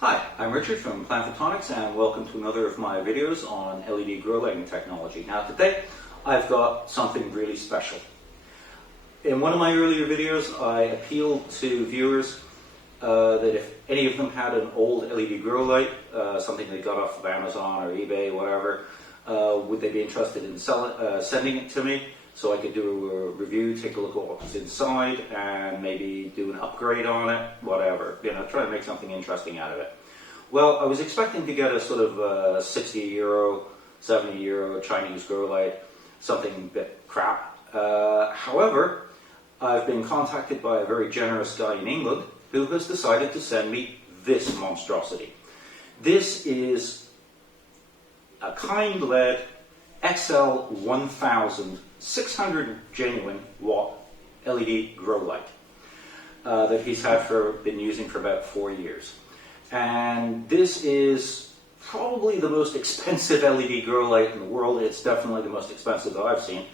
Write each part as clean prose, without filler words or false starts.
Hi, I'm Richard from Plant Photonics and welcome to another of my videos on LED grow lighting technology. Now today I've got something really special. In one of my earlier videos I appealed to viewers that if any of them had an old LED grow light, something they got off of Amazon or eBay, whatever, would they be interested in sending it to me so I could do a review, take a look at what was inside and maybe do an upgrade on it, whatever, try to make something interesting out of it. Well, I was expecting to get a sort of 60 euro, 70 euro Chinese grow light, something a bit crap. However, I've been contacted by a very generous guy in England who has decided to send me this monstrosity. This is a Kind Led XL1000 600 genuine watt LED grow light that he's been using for about 4 years. And this is probably the most expensive LED grow light in the world. It's definitely the most expensive that I've seen.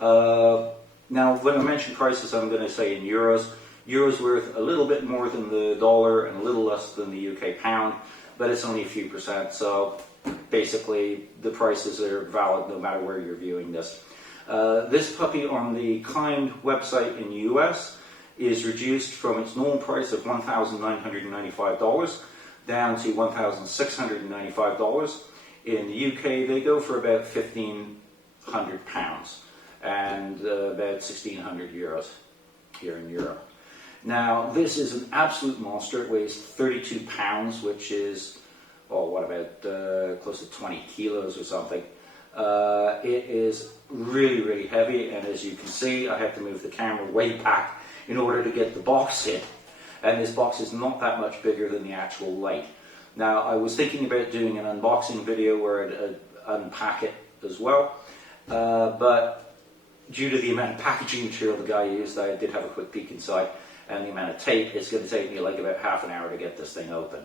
Now, when I mention prices, I'm going to say in euros. Euros worth a little bit more than the dollar and a little less than the UK pound, but it's only a few percent. So basically, the prices are valid no matter where you're viewing this. This puppy on the Kind website in the US is reduced from its normal price of $1,995 down to $1,695. In the UK, they go for about £1,500 and about 1,600 euros here in Europe. Now, this is an absolute monster. It weighs 32 pounds, which is, close to 20 kilos or something. It is really, really heavy, and as you can see, I have to move the camera way back in order to get the box in. And this box is not that much bigger than the actual light. Now, I was thinking about doing an unboxing video where I'd unpack it as well, but due to the amount of packaging material the guy used, I did have a quick peek inside, and the amount of tape, it's going to take me like about half an hour to get this thing open.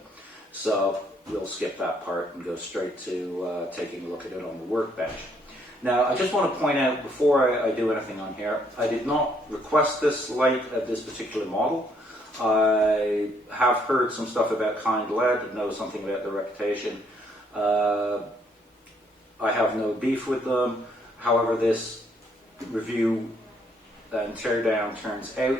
So we'll skip that part and go straight to taking a look at it on the workbench. Now, I just want to point out before I do anything on here, I did not request this light at this particular model. I have heard some stuff about Kind Led, know something about their reputation. I have no beef with them. However, this review and teardown turns out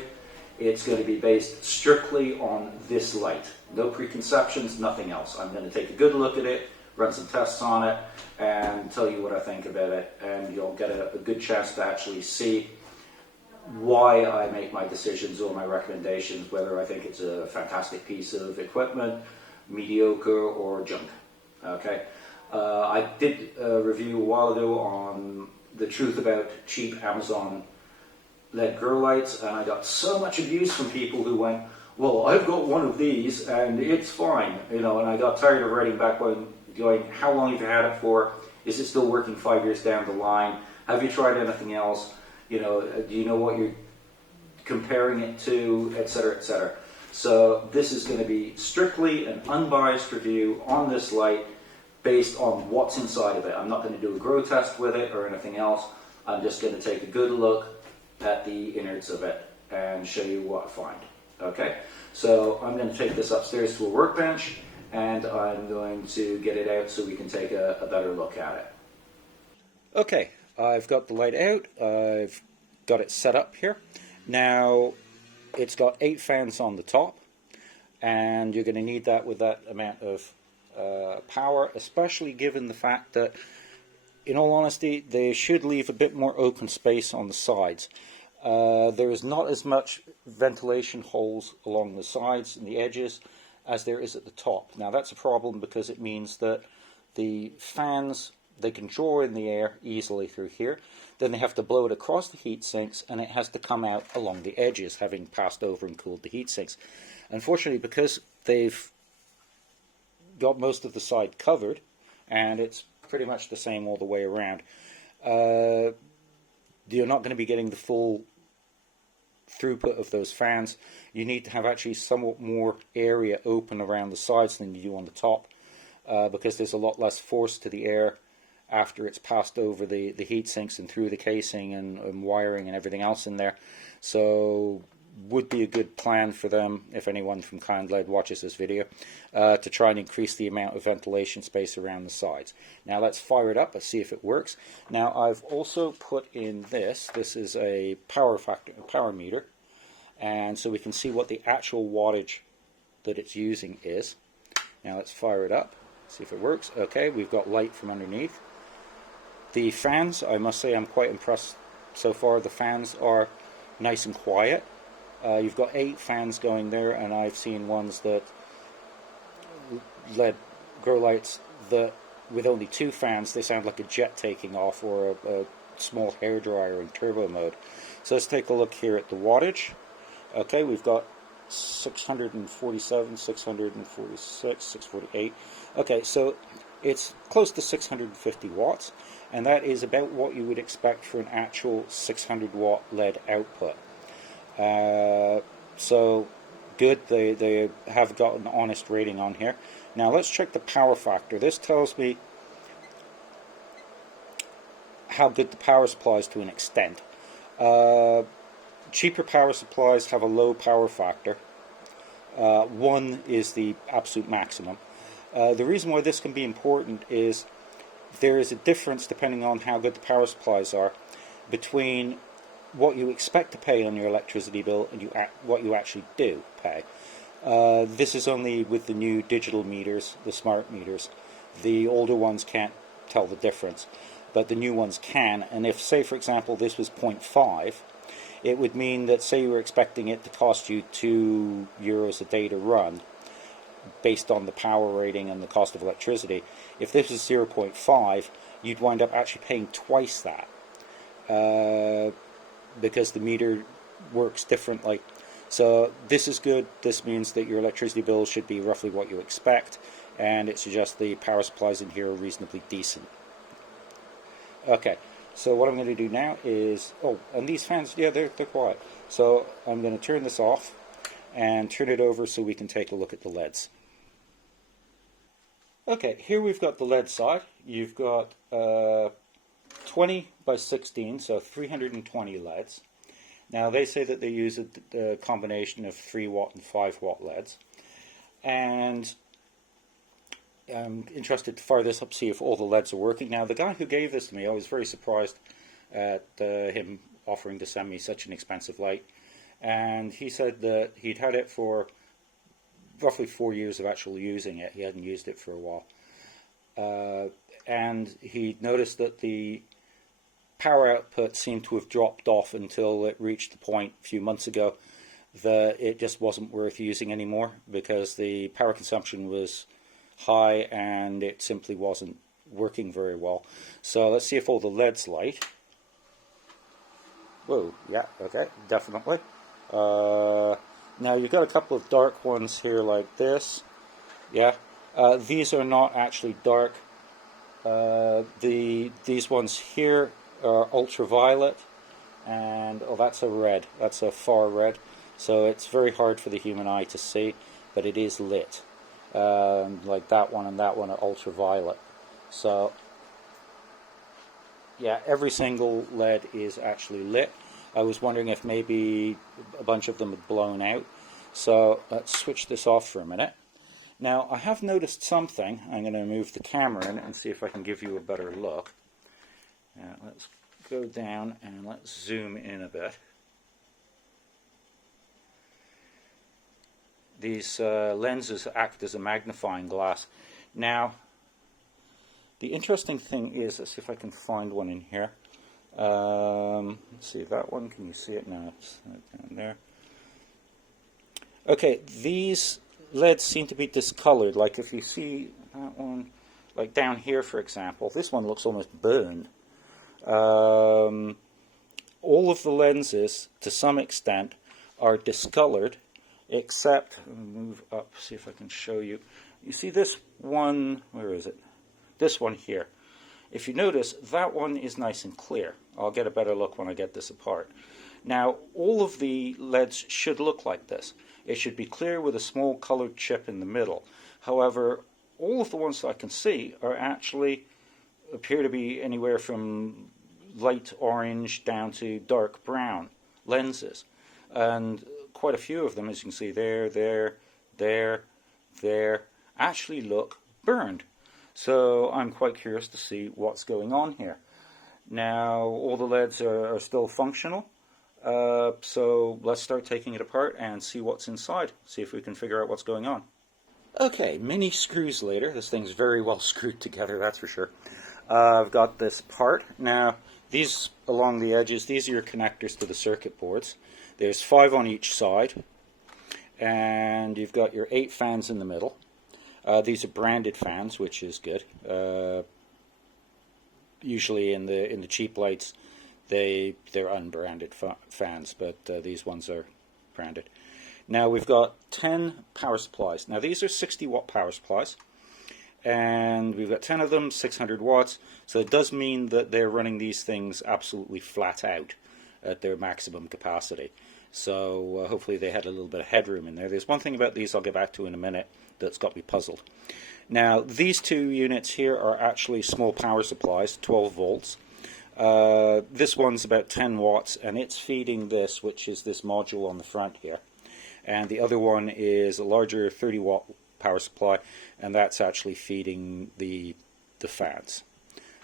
it's going to be based strictly on this light. No preconceptions, nothing else. I'm going to take a good look at it, run some tests on it, and tell you what I think about it. And you'll get a good chance to actually see why I make my decisions or my recommendations, whether I think it's a fantastic piece of equipment, mediocre, or junk. Okay. I did a review a while ago on the truth about cheap Amazon LED grow lights, and I got so much abuse from people who went, well, I've got one of these and it's fine, and I got tired of writing back going, how long have you had it for? Is it still working 5 years down the line? Have you tried anything else? Do you know what you're comparing it to, etc., etc. So this is going to be strictly an unbiased review on this light based on what's inside of it. I'm not going to do a grow test with it or anything else. I'm just going to take a good look at the innards of it and show you what I find. Okay, so I'm going to take this upstairs to a workbench and I'm going to get it out so we can take a better look at it. Okay, I've got the light out, I've got it set up here. Now, it's got 8 fans on the top, and you're going to need that with that amount of power, especially given the fact that, in all honesty, they should leave a bit more open space on the sides. There is not as much ventilation holes along the sides and the edges as there is at the top. Now that's a problem because it means that the fans, they can draw in the air easily through here, then they have to blow it across the heat sinks and it has to come out along the edges, having passed over and cooled the heat sinks. Unfortunately, because they've got most of the side covered and it's pretty much the same all the way around, you're not going to be getting the full throughput of those fans. You need to have actually somewhat more area open around the sides than you do on the top, because there's a lot less force to the air after it's passed over the heat sinks and through the casing and wiring and everything else in there. So would be a good plan for them, if anyone from Kind Led watches this video, to try and increase the amount of ventilation space around the sides. Now let's fire it up and see if it works. Now I've also put in this is a power meter, and so we can see what the actual wattage that it's using is. Now let's fire it up, see if it works. Okay, we've got light from underneath. The fans, I must say I'm quite impressed so far. The fans are nice and quiet. You've got 8 fans going there, and I've seen ones that LED grow lights that with only 2 fans they sound like a jet taking off, or a small hairdryer in turbo mode. So let's take a look here at the wattage. Okay, we've got 647, 646, 648. Okay, so it's close to 650 watts, and that is about what you would expect for an actual 600 watt LED output. So good, they have got an honest rating on here. Now let's check the power factor. This tells me how good the power supply is to an extent. Cheaper power supplies have a low power factor. 1 is the absolute maximum. The reason why this can be important is there is a difference, depending on how good the power supplies are, between what you expect to pay on your electricity bill and what you actually do pay. This is only with the new digital meters, the smart meters. The older ones can't tell the difference, but the new ones can. And if, say for example, this was 0.5, it would mean that, say you were expecting it to cost you €2 a day to run, based on the power rating and the cost of electricity. If this was 0.5, you'd wind up actually paying twice that, because the meter works differently. So this is good. This means that your electricity bill should be roughly what you expect, and it suggests the power supplies in here are reasonably decent. Okay, so what I'm going to do now is, and these fans, yeah, they're quiet. So I'm going to turn this off and turn it over so we can take a look at the LEDs. Okay, here we've got the LED side. You've got 20 by 16, so 320 LEDs. Now they say that they use a combination of 3 watt and 5 watt LEDs. And I'm interested to fire this up, see if all the LEDs are working. Now the guy who gave this to me, I was very surprised at him offering to send me such an expensive light. And he said that he'd had it for roughly 4 years of actually using it. He hadn't used it for a while. And he noticed that the power output seemed to have dropped off until it reached the point a few months ago that it just wasn't worth using anymore, because the power consumption was high and it simply wasn't working very well. So let's see if all the LEDs light. Whoa, yeah, okay, definitely. Now you've got a couple of dark ones here like this. Yeah, these are not actually dark. These ones here are ultraviolet, and that's a red. That's a far red. So it's very hard for the human eye to see, but it is lit. Like that one and that one are ultraviolet. So yeah, every single LED is actually lit. I was wondering if maybe a bunch of them had blown out. So let's switch this off for a minute. Now I have noticed something. I'm going to move the camera in and see if I can give you a better look. Let's go down and let's zoom in a bit. These lenses act as a magnifying glass. Now the interesting thing is, let's see if I can find one in here. Let's see, that one, can you see it now? It's down there. Okay, these LEDs seem to be discolored. Like if you see that one, like down here for example, this one looks almost burned. All of the lenses, to some extent, are discolored, except, move up, see if I can show you. You see this one, where is it? This one here. If you notice, that one is nice and clear. I'll get a better look when I get this apart. Now, all of the LEDs should look like this. It should be clear with a small colored chip in the middle. However, all of the ones that I can see are actually appear to be anywhere from light orange down to dark brown lenses. And quite a few of them, as you can see there, actually look burned. So I'm quite curious to see what's going on here. Now, all the LEDs are still functional, so let's start taking it apart and see what's inside, see if we can figure out what's going on. Okay, many screws later. This thing's very well screwed together, that's for sure. I've got this part. Now, these along the edges, these are your connectors to the circuit boards. There's 5 on each side, and you've got your 8 fans in the middle. These are branded fans, which is good. Usually in the cheap lights, they're unbranded fans, but these ones are branded. Now we've got 10 power supplies. Now these are 60-watt power supplies, and we've got 10 of them, 600 watts. So it does mean that they're running these things absolutely flat out at their maximum capacity. So hopefully they had a little bit of headroom in there. There's one thing about these I'll get back to in a minute that's got me puzzled. Now these 2 units here are actually small power supplies, 12 volts. This one's about 10 watts, and it's feeding this, which is this module on the front here. And the other one is a larger 30-watt power supply, and that's actually feeding the fans.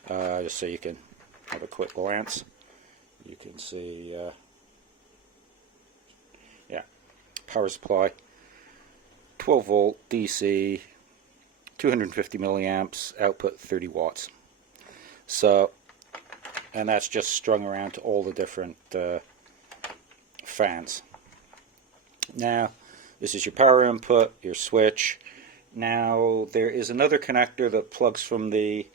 Just so you can have a quick glance, you can see, yeah, power supply, 12 volt DC, 250 milliamps, output 30 watts. So, and that's just strung around to all the different fans. Now, this is your power input, your switch. Now, there is another connector that plugs from the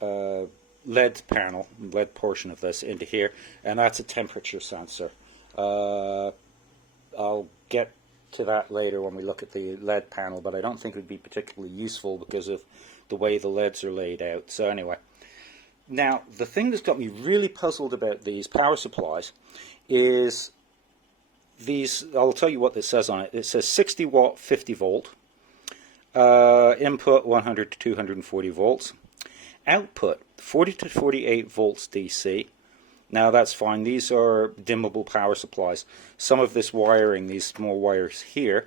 LED panel, LED portion of this, into here, and that's a temperature sensor. I'll get to that later when we look at the LED panel, but I don't think it would be particularly useful because of the way the LEDs are laid out. So anyway, now the thing that's got me really puzzled about these power supplies is these. I'll tell you what this says on it. It says 60 watt 50 volt, input 100 to 240 volts, output 40 to 48 volts DC. Now that's fine, these are dimmable power supplies. Some of this wiring, these small wires here,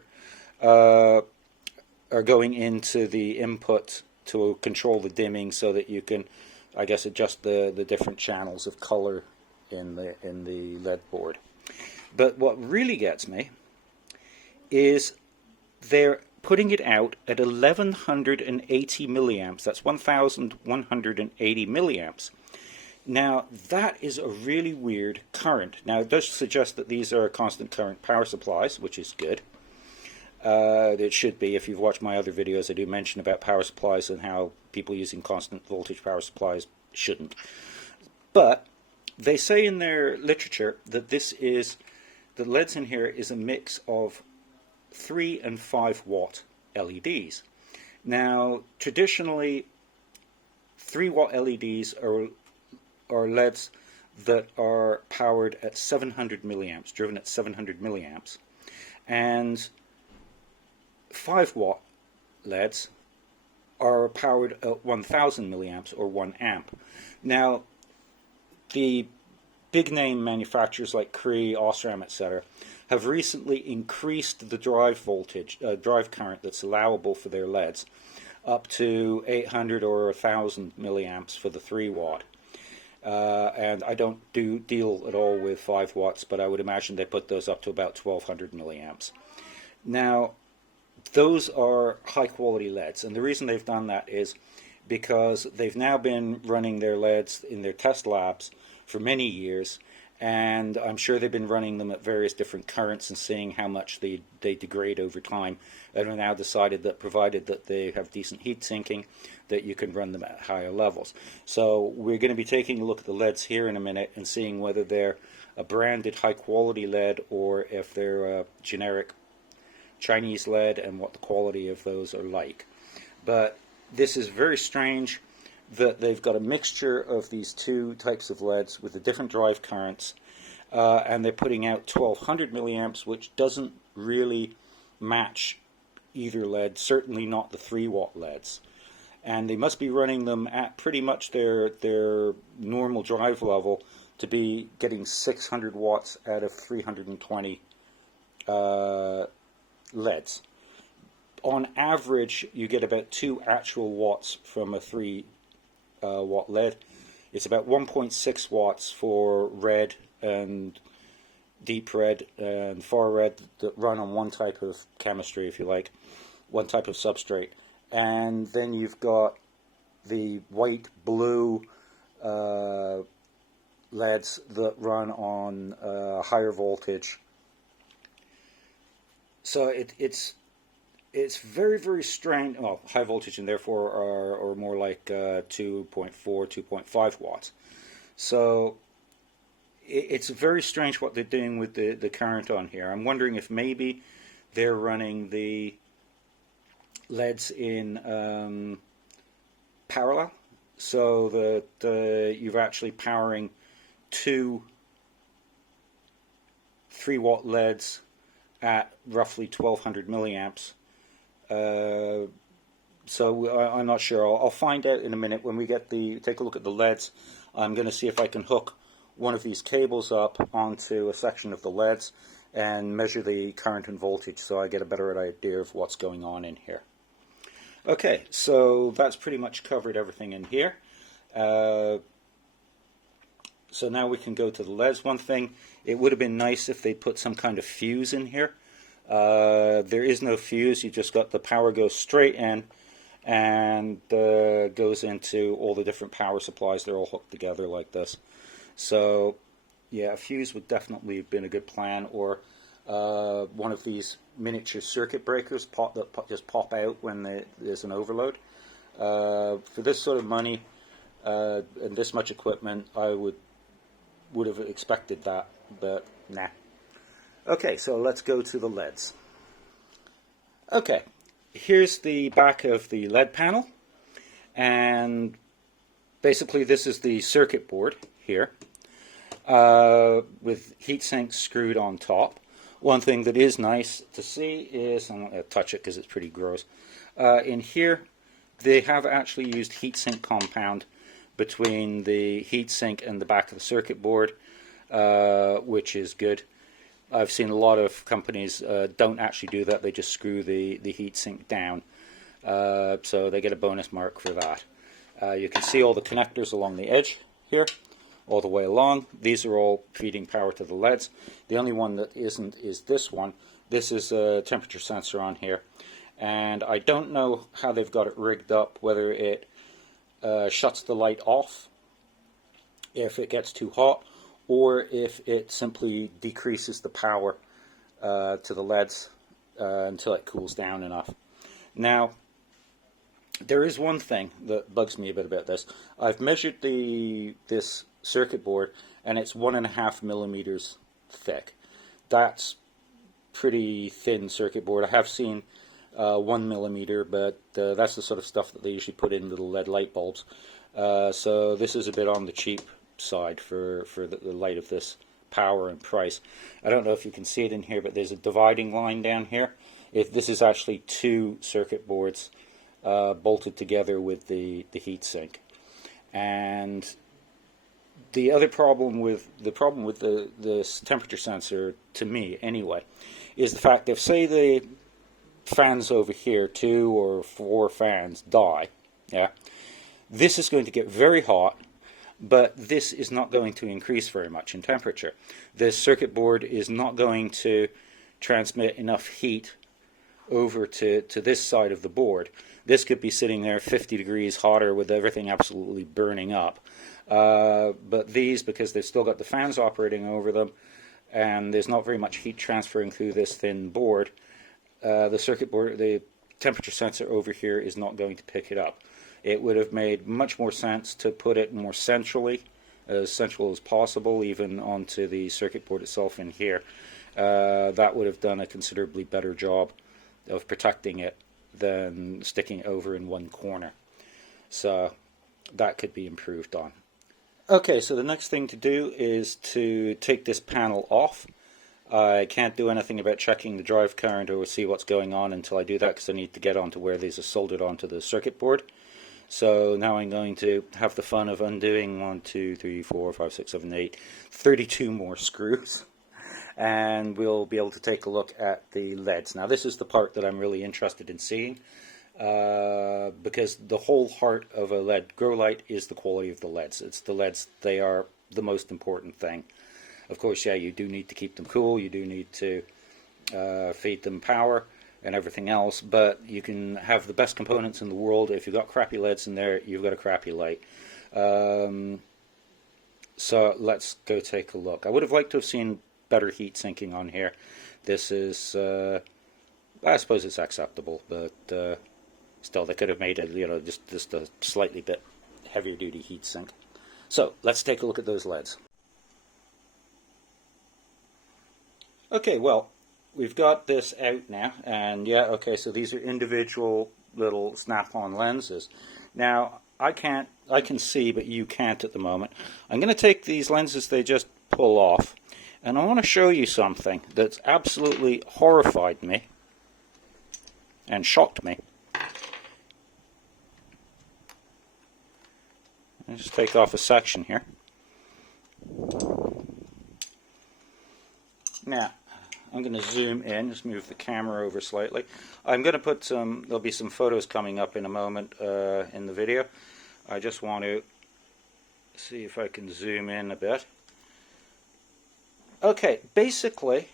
are going into the input to control the dimming so that you can, I guess, adjust the different channels of color in the LED board. But what really gets me is they're putting it out at 1180 milliamps. That's 1180 milliamps. Now that is a really weird current. Now it does suggest that these are constant current power supplies, which is good. It should be. If you've watched my other videos, I do mention about power supplies and how people using constant voltage power supplies shouldn't. But they say in their literature that this is, the LEDs in here is a mix of 3 and 5 watt LEDs. Now traditionally 3 watt LEDs are LEDs that are powered at 700 milliamps, driven at 700 milliamps, and 5 watt LEDs are powered at 1000 milliamps or 1 amp. Now the big name manufacturers like Cree, Osram, etc. have recently increased the drive voltage, drive current that's allowable for their LEDs up to 800 or 1000 milliamps for the 3 watt. And I don't deal at all with 5 watts, but I would imagine they put those up to about 1200 milliamps. Now, those are high quality LEDs, and the reason they've done that is because they've now been running their LEDs in their test labs for many years, and I'm sure they've been running them at various different currents and seeing how much they degrade over time, and have now decided that provided that they have decent heat sinking, that you can run them at higher levels. So we're going to be taking a look at the LEDs here in a minute and seeing whether they're a branded high quality LED or if they're a generic Chinese LED and what the quality of those are like. But this is very strange that they've got a mixture of these two types of LEDs with the different drive currents, and they're putting out 1200 milliamps, which doesn't really match either LED, certainly not the 3 watt LEDs. And they must be running them at pretty much their normal drive level to be getting 600 watts out of 320 LEDs. On average, you get about 2 actual watts from a 3 watt LED. It's about 1.6 watts for red and deep red and far red that run on one type of chemistry, if you like, one type of substrate. And then you've got the white, blue LEDs that run on higher voltage. So it's very, very strange. Well, high voltage and therefore are more like 2.4, 2.5 watts. So it's very strange what they're doing with the current on here. I'm wondering if maybe they're running the LEDs in parallel, so that you're actually powering 2 3-watt LEDs at roughly 1200 milliamps. So I'm not sure. I'll find out in a minute when we take a look at the LEDs. I'm going to see if I can hook one of these cables up onto a section of the LEDs and measure the current and voltage so I get a better idea of what's going on in here. Okay, so that's pretty much covered everything in here. So now we can go to the LEDs. One thing, it would have been nice if they put some kind of fuse in here. There is no fuse. You just got the power goes straight in and goes into all the different power supplies. They're all hooked together like this. So yeah, a fuse would definitely have been a good plan, or one of these miniature circuit breakers that just pop out when there's an overload. For this sort of money and this much equipment, I would have expected that, but nah. Okay, so let's go to the LEDs. Okay, here's the back of the LED panel, and basically this is the circuit board here, with heat sinks screwed on top. One thing that is nice to see is, I'm not going to touch it because it's pretty gross, in here they have actually used heatsink compound between the heatsink and the back of the circuit board, which is good. I've seen a lot of companies don't actually do that. They just screw the heatsink down, so they get a bonus mark for that. You can see all the connectors along the edge here, all the way along. These are all feeding power to the LEDs. The only one that isn't is this one. This is a temperature sensor on here, and I don't know how they've got it rigged up, whether it shuts the light off if it gets too hot, or if it simply decreases the power to the LEDs until it cools down enough. Now, there is one thing that bugs me a bit about this. I've measured this circuit board, and it's 1.5 millimeters thick. That's pretty thin circuit board. I have seen 1 millimeter, but that's the sort of stuff that they usually put in little LED light bulbs. So this is a bit on the cheap side for the light of this power and price. I don't know if you can see it in here, but there's a dividing line down here. This is actually 2 circuit boards bolted together with the heatsink. And the other problem with this temperature sensor, to me anyway, is the fact that if, say, the fans over here, 2 or 4 fans, die, yeah, this is going to get very hot, but this is not going to increase very much in temperature. This circuit board is not going to transmit enough heat over to this side of the board. This could be sitting there 50 degrees hotter with everything absolutely burning up. But these, because they've still got the fans operating over them, and there's not very much heat transferring through this thin board, the circuit board, the temperature sensor over here is not going to pick it up. It would have made much more sense to put it more centrally, as central as possible, even onto the circuit board itself in here. That would have done a considerably better job of protecting it than sticking it over in one corner. So that could be improved on. Okay, so the next thing to do is to take this panel off. I can't do anything about checking the drive current or see what's going on until I do that, because I need to get onto where these are soldered onto the circuit board. So now I'm going to have the fun of undoing 1, 2, 3, 4, 5, 6, 7, 8, 32 more screws. and we'll be able to take a look at the LEDs. Now this is the part that I'm really interested in seeing, because the whole heart of a LED grow light is the quality of the LEDs. It's the LEDs, they are the most important thing. Of course, yeah, you do need to keep them cool, you do need to feed them power and everything else, but you can have the best components in the world. If you've got crappy LEDs in there, you've got a crappy light. So let's go take a look. I would have liked to have seen better heat sinking on here. This is, I suppose it's acceptable, but still they could have made it, you know, just a slightly bit heavier duty heat sink. So let's take a look at those LEDs. Okay, well, we've got this out now, and yeah, okay, so these are individual little snap-on lenses. Now, I can see, but you can't at the moment. I'm going to take these lenses they just pull off, and I want to show you something that's absolutely horrified me and shocked me. I'll just take off a section here. Now, I'm going to zoom in, just move the camera over slightly. I'm going to put there'll be some photos coming up in a moment in the video. I just want to see if I can zoom in a bit. Okay, basically,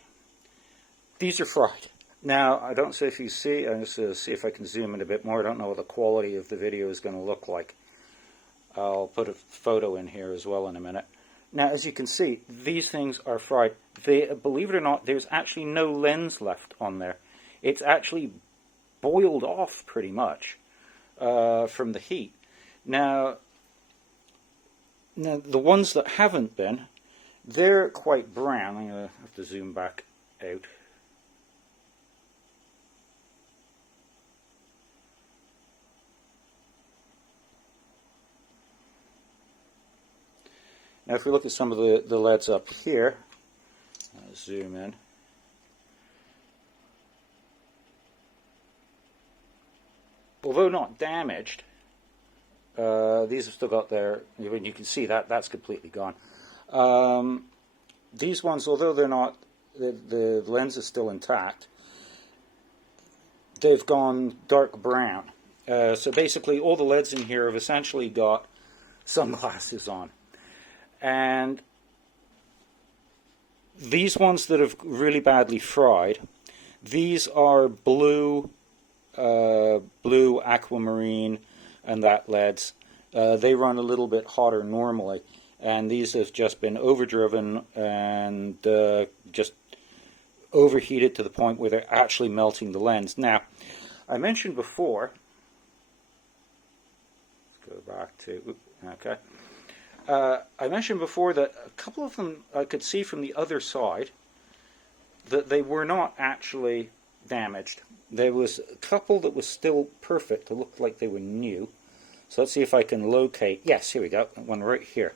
these are fried. Now, I don't know if you see, I'm just going to see if I can zoom in a bit more. I don't know what the quality of the video is going to look like. I'll put a photo in here as well in a minute. Now, as you can see, these things are fried. They, believe it or not, there's actually no lens left on there. It's actually boiled off pretty much from the heat. Now, the ones that haven't been, they're quite brown. I'm going to have to zoom back out. Now, if we look at some of the LEDs up here, I'll zoom in. Although not damaged, these have still got their, you can see that that's completely gone. These ones, although they're not, the lens is still intact, they've gone dark brown. So basically all the LEDs in here have essentially got sunglasses on. And these ones that have really badly fried, these are blue, aquamarine, and that LEDs. They run a little bit hotter normally, and these have just been overdriven and just overheated to the point where they're actually melting the lens. Now, I mentioned before, let's go back to, okay. I mentioned before that a couple of them I could see from the other side that they were not actually damaged. There was a couple that was still perfect, that looked like they were new. So let's see if I can locate. Yes, here we go, one right here.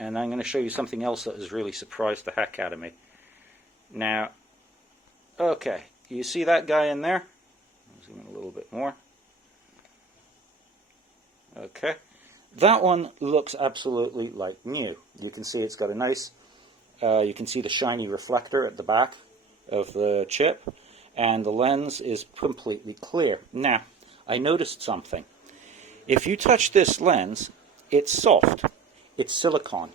And I'm going to show you something else that has really surprised the heck out of me. Now, okay, you see that guy in there? I'll zoom in a little bit more. Okay. That one looks absolutely like new. You can see it's got a nice, you can see the shiny reflector at the back of the chip, and the lens is completely clear. Now, I noticed something. If you touch this lens, it's soft. It's silicone.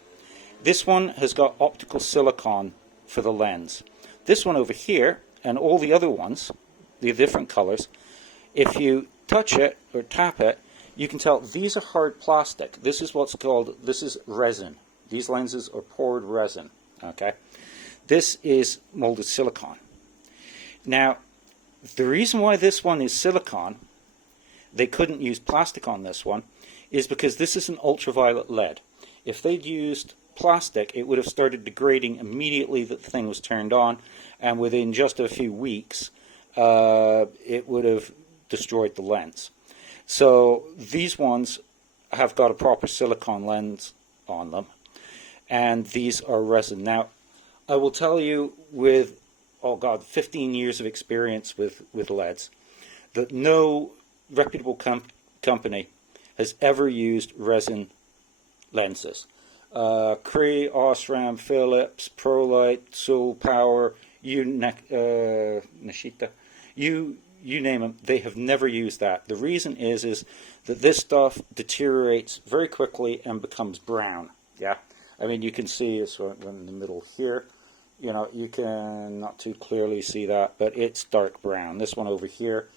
This one has got optical silicone for the lens. This one over here, and all the other ones, the different colors, if you touch it or tap it, you can tell these are hard plastic. This is what's called, this is resin. These lenses are poured resin, okay? This is molded silicone. Now, the reason why this one is silicone, they couldn't use plastic on this one, is because this is an ultraviolet LED. If they'd used plastic, it would have started degrading immediately that the thing was turned on, and within just a few weeks, it would have destroyed the lens. So these ones have got a proper silicone lens on them, and these are resin. Now, I will tell you with, oh God, 15 years of experience with LEDs, that no reputable company has ever used resin lenses. Cree, Osram, Philips, ProLight, Soul Power, Nishita, you name them, they have never used that. The reason is that this stuff deteriorates very quickly and becomes brown. Yeah, I mean, you can see it's in the middle here. You know, you can not too clearly see that, but it's dark brown. This one over here,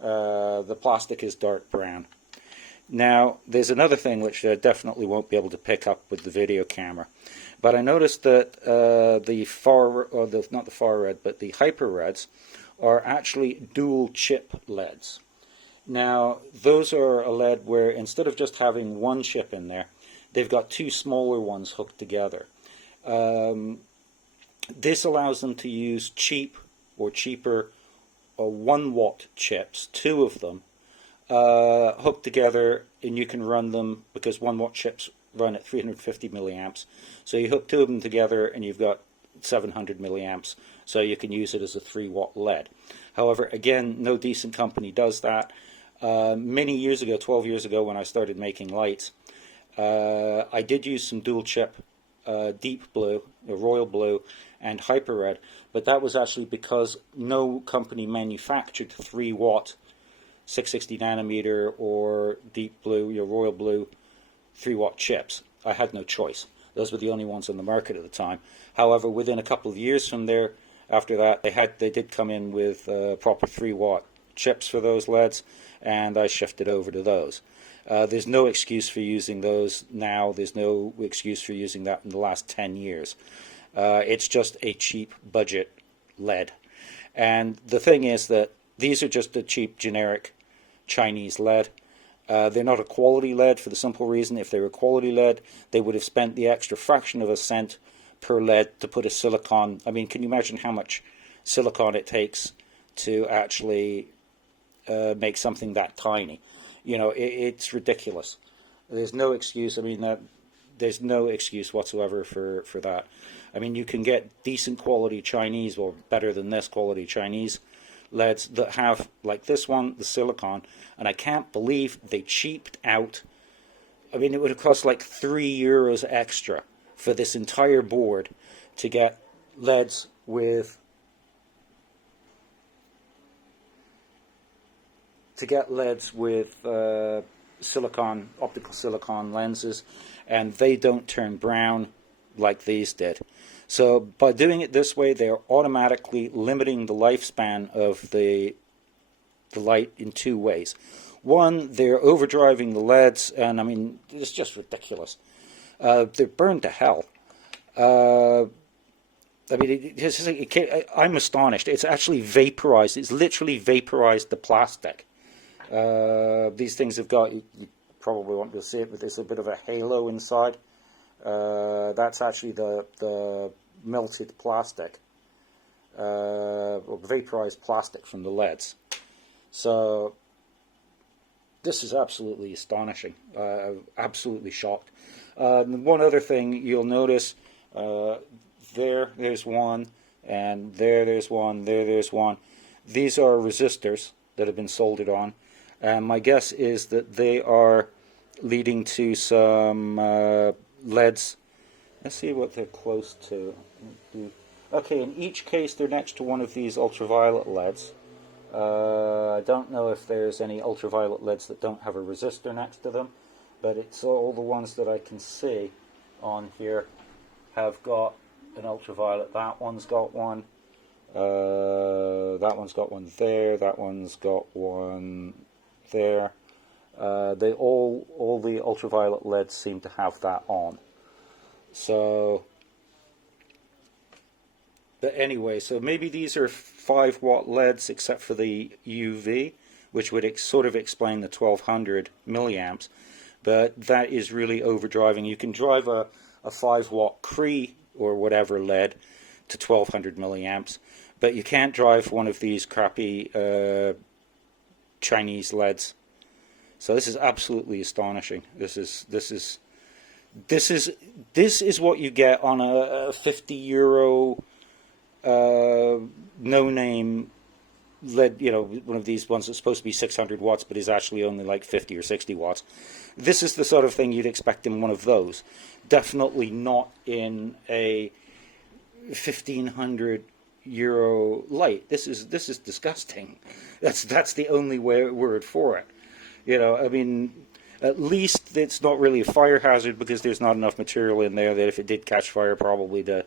the plastic is dark brown. Now, there's another thing which I definitely won't be able to pick up with the video camera, but I noticed that not the far red, but the hyper reds are actually dual chip LEDs. Now, those are a LED where instead of just having one chip in there, they've got two smaller ones hooked together. This allows them to use cheap or cheaper 1 watt chips, two of them, hooked together, and you can run them, because 1 watt chips run at 350 milliamps. So you hook two of them together and you've got 700 milliamps, so you can use it as a 3 watt LED. However, again, no decent company does that. Many years ago, 12 years ago, when I started making lights, I did use some dual chip deep blue, royal blue, and hyper red, but that was actually because no company manufactured 3 watt 660 nanometer or deep blue, your royal blue 3 watt chips. I had no choice. Those were the only ones on the market at the time. However, within a couple of years from there, after that, they did come in with proper 3 watt chips for those LEDs, and I shifted over to those. There's no excuse for using those now. There's no excuse for using that in the last 10 years. It's just a cheap budget LED. And the thing is that these are just a cheap generic Chinese LED. They're not a quality LED for the simple reason if they were a quality LED, they would have spent the extra fraction of a cent per LED to put a silicon. I mean, can you imagine how much silicon it takes to actually make something that tiny? You know, it's ridiculous. There's no excuse. I mean, there's no excuse whatsoever for that. I mean, you can get decent quality Chinese, or better than this quality Chinese LEDs that have, like this one, the silicon, and I can't believe they cheaped out. I mean, it would have cost like €3 extra for this entire board to get LEDs with silicon, optical silicon lenses, and they don't turn brown like these did. So by doing it this way, they're automatically limiting the lifespan of the light in two ways. One, they're overdriving the LEDs, and I mean, it's just ridiculous. They're burned to hell. I mean, I'm astonished. It's actually vaporized. It's literally vaporized the plastic. These things have got, you probably won't be able to see it, but there's a bit of a halo inside. That's actually the melted plastic, or vaporized plastic from the LEDs. So this is absolutely astonishing. Absolutely shocked. One other thing you'll notice, there's one, and there's one, there's one. These are resistors that have been soldered on, and my guess is that they are leading to some LEDs. Let's see what they're close to. Okay, in each case they're next to one of these ultraviolet LEDs. I don't know if there's any ultraviolet LEDs that don't have a resistor next to them, but it's all the ones that I can see on here have got an ultraviolet. That one's got one. That one's got one there. That one's got one there. They all the ultraviolet LEDs seem to have that on. So, but anyway, so maybe these are 5 watt LEDs except for the UV, which would sort of explain the 1200 milliamps. But that is really overdriving. You can drive a 5 watt Cree or whatever LED to 1200 milliamps, but you can't drive one of these crappy Chinese LEDs. So this is absolutely astonishing. This is what you get on a €50 no-name lead, one of these ones that's supposed to be 600 watts but is actually only like 50 or 60 watts. This is the sort of thing you'd expect in one of those. Definitely not in a 1,500 € light. This is disgusting. That's the only word for it. I mean, at least it's not really a fire hazard because there's not enough material in there that if it did catch fire, probably to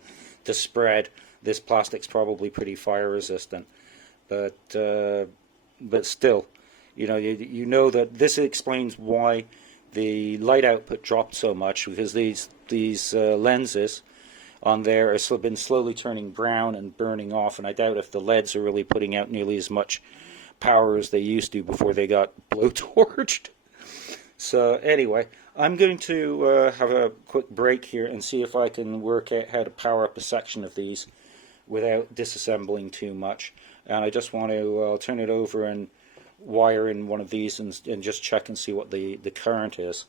spread. This plastic's probably pretty fire resistant. But still, you know that this explains why the light output dropped so much, because these lenses on there have been slowly turning brown and burning off, and I doubt if the LEDs are really putting out nearly as much power as they used to before they got blowtorched. So anyway, I'm going to have a quick break here and see if I can work out how to power up a section of these without disassembling too much. And I just want to turn it over and wire in one of these and just check and see what the current is.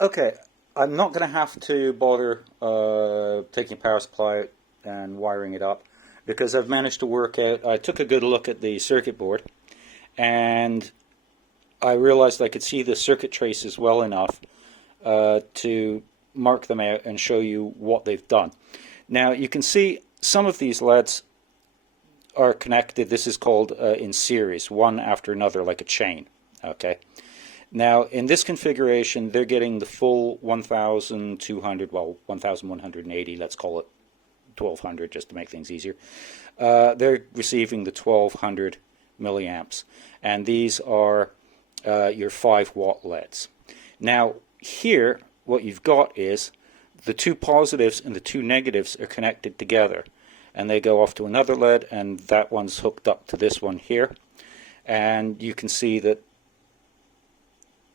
Okay, I'm not going to have to bother taking a power supply out and wiring it up, because I've managed to work out, I took a good look at the circuit board and I realized I could see the circuit traces well enough to mark them out and show you what they've done. Now you can see some of these LEDs are connected. This is called in series, one after another, like a chain. Okay. Now in this configuration, they're getting the full 1,200, well, 1,180. Let's call it 1,200 just to make things easier. They're receiving the 1,200 milliamps, and these are your 5-watt LEDs. Now here, what you've got is the two positives and the two negatives are connected together, and they go off to another LED, and that one's hooked up to this one here. And you can see that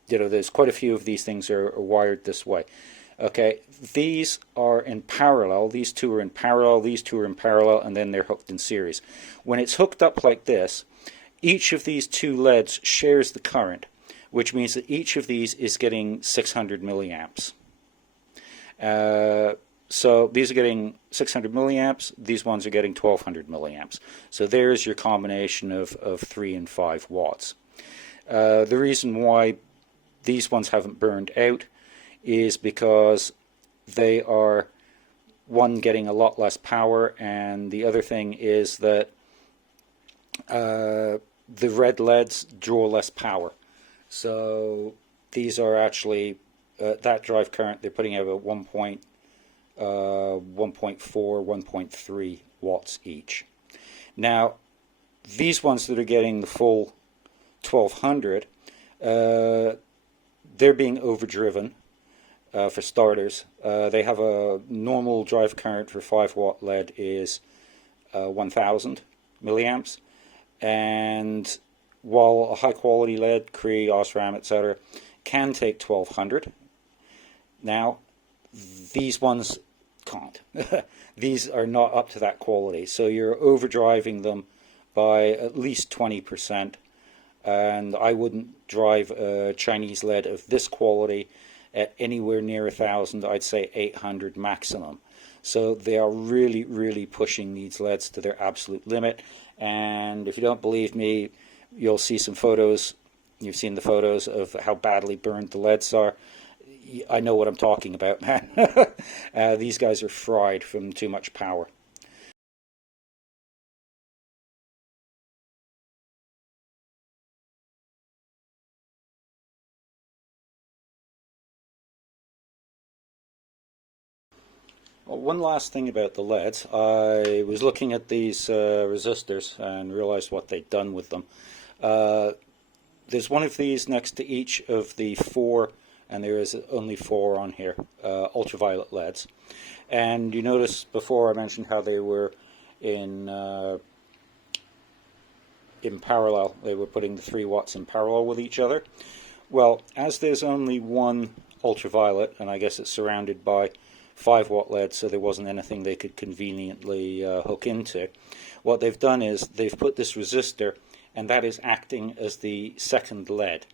there's quite a few of these things are wired this way. Okay, these are in parallel, these two are in parallel, these two are in parallel, and then they're hooked in series. When it's hooked up like this, each of these two LEDs shares the current, which means that each of these is getting 600 milliamps. So these are getting 600 milliamps, these ones are getting 1,200 milliamps. So there's your combination of 3 and 5 watts. The reason why these ones haven't burned out is because they are, one, getting a lot less power, and the other thing is that the red LEDs draw less power. So these are actually, that drive current, they're putting out at 1.4, 1.3 watts each. Now, these ones that are getting the full 1,200, they're being overdriven. For starters, they have a normal drive current for 5-watt LED is 1,000 milliamps, and while a high quality LED, Cree, Osram, etc., can take 1,200, now these ones can't. These are not up to that quality, so you're overdriving them by at least 20%, and I wouldn't drive a Chinese LED of this quality at anywhere near 1,000. I'd say 800 maximum. So they are really, really pushing these LEDs to their absolute limit. And if you don't believe me, you'll see some photos. You've seen the photos of how badly burned the LEDs are. I know what I'm talking about, man. These guys are fried from too much power. Well, one last thing about the LEDs. I was looking at these resistors and realized what they'd done with them. There's one of these next to each of the 4, and there is only 4 on here, ultraviolet LEDs. And you notice before I mentioned how they were in parallel. They were putting the 3 watts in parallel with each other. Well, as there's only one ultraviolet, and I guess it's surrounded by 5-watt LEDs, so there wasn't anything they could conveniently hook into. What they've done is they've put this resistor, and that is acting as the second LED.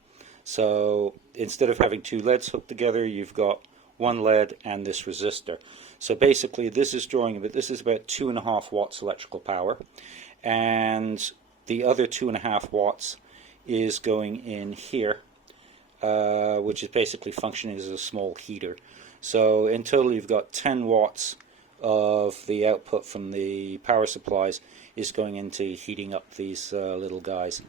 So instead of having 2 LEDs hooked together, you've got one LED, and this resistor. So basically this is drawing, but this is about 2.5 watts electrical power, and the other 2.5 watts is going in here, which is basically functioning as a small heater. So in total you've got 10 watts of the output from the power supplies is going into heating up these little guys.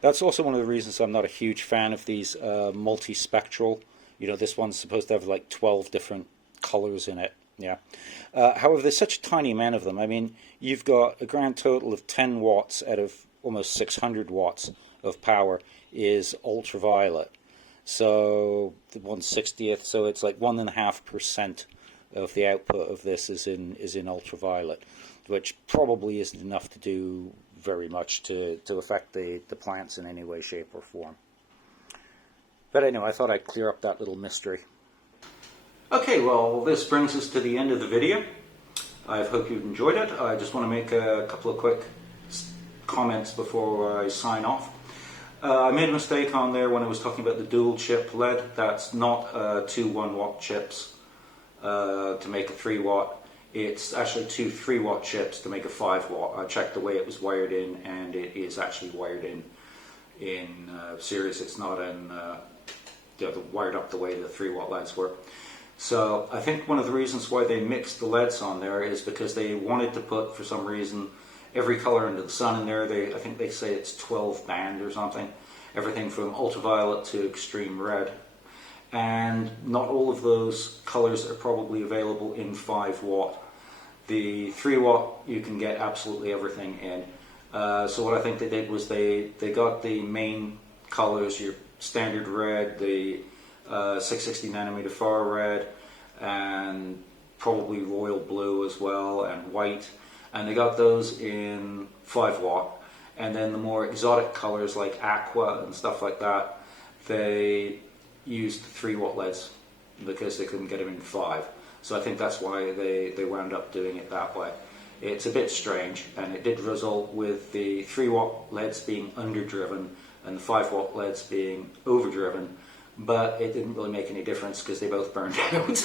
That's also one of the reasons I'm not a huge fan of these multispectral. You know, this one's supposed to have like 12 different colors in it. Yeah. However, there's such a tiny amount of them. I mean, you've got a grand total of 10 watts out of almost 600 watts of power is ultraviolet. So the 1/60th, so it's like 1.5% of the output of this is in ultraviolet, which probably isn't enough to do very much to affect the plants in any way, shape, or form. But anyway, I thought I'd clear up that little mystery. Okay, well, this brings us to the end of the video. I hope you've enjoyed it. I just want to make a couple of quick comments before I sign off. I made a mistake on there when I was talking about the dual chip LED. That's not 2 1-watt chips to make a 3-watt. It's actually 2 3-watt chips to make a 5-watt. I checked the way it was wired in, and it is actually wired in series. It's not wired up the way the 3-watt LEDs were. So I think one of the reasons why they mixed the LEDs on there is because they wanted to put, for some reason, every color under the sun in there. I think they say it's 12 band or something. Everything from ultraviolet to extreme red. And not all of those colors are probably available in 5-watt. The 3-watt you can get absolutely everything in. So what I think they did was they got the main colors, your standard red, the 660 nanometer far red, and probably royal blue as well, and white. And they got those in 5-watt, and then the more exotic colors like aqua and stuff like that, they used 3-watt LEDs because they couldn't get them in 5. So I think that's why they wound up doing it that way. It's a bit strange, and it did result with the 3-watt LEDs being underdriven and the 5-watt LEDs being overdriven, but it didn't really make any difference because they both burned out.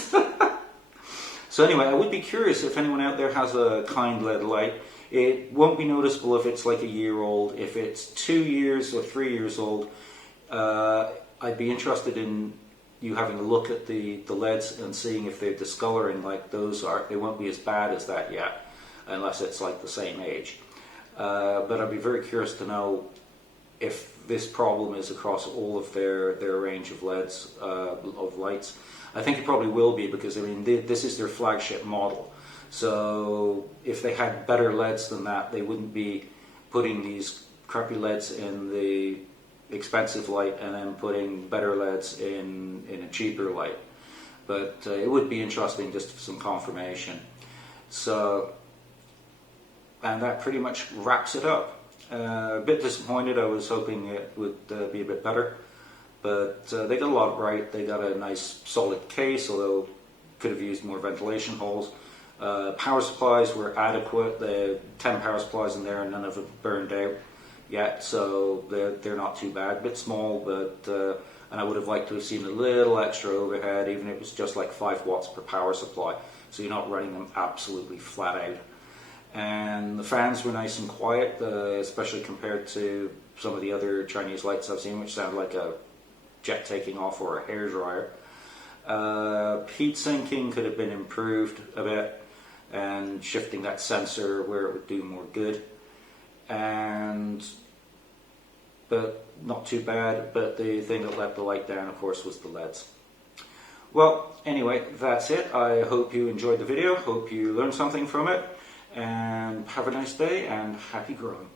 So anyway, I would be curious if anyone out there has a Kind LED light. It won't be noticeable if it's like a year old. If it's 2 years or 3 years old, I'd be interested in you having a look at the LEDs and seeing if they're discoloring like those are. They won't be as bad as that yet, unless it's like the same age. But I'd be very curious to know if this problem is across all of their range of LEDs, of lights. I think it probably will be, because I mean this is their flagship model. So if they had better LEDs than that, they wouldn't be putting these crappy LEDs in the expensive light and then putting better LEDs in a cheaper light. But it would be interesting just for some confirmation. So, and that pretty much wraps it up. A bit disappointed. I was hoping it would be a bit better. But they got a lot right. They got a nice solid case, although could have used more ventilation holes. Power supplies were adequate. There are 10 power supplies in there and none of them burned out yet, so they're not too bad. A bit small, but and I would have liked to have seen a little extra overhead, even if it was just like 5 watts per power supply, so you're not running them absolutely flat out. And the fans were nice and quiet, especially compared to some of the other Chinese lights I've seen, which sound like a jet taking off or a hairdryer. Heat sinking could have been improved a bit, and shifting that sensor where it would do more good. But not too bad. But the thing that let the light down, of course, was the LEDs. Well, anyway, that's it. I hope you enjoyed the video. Hope you learned something from it. And have a nice day and happy growing.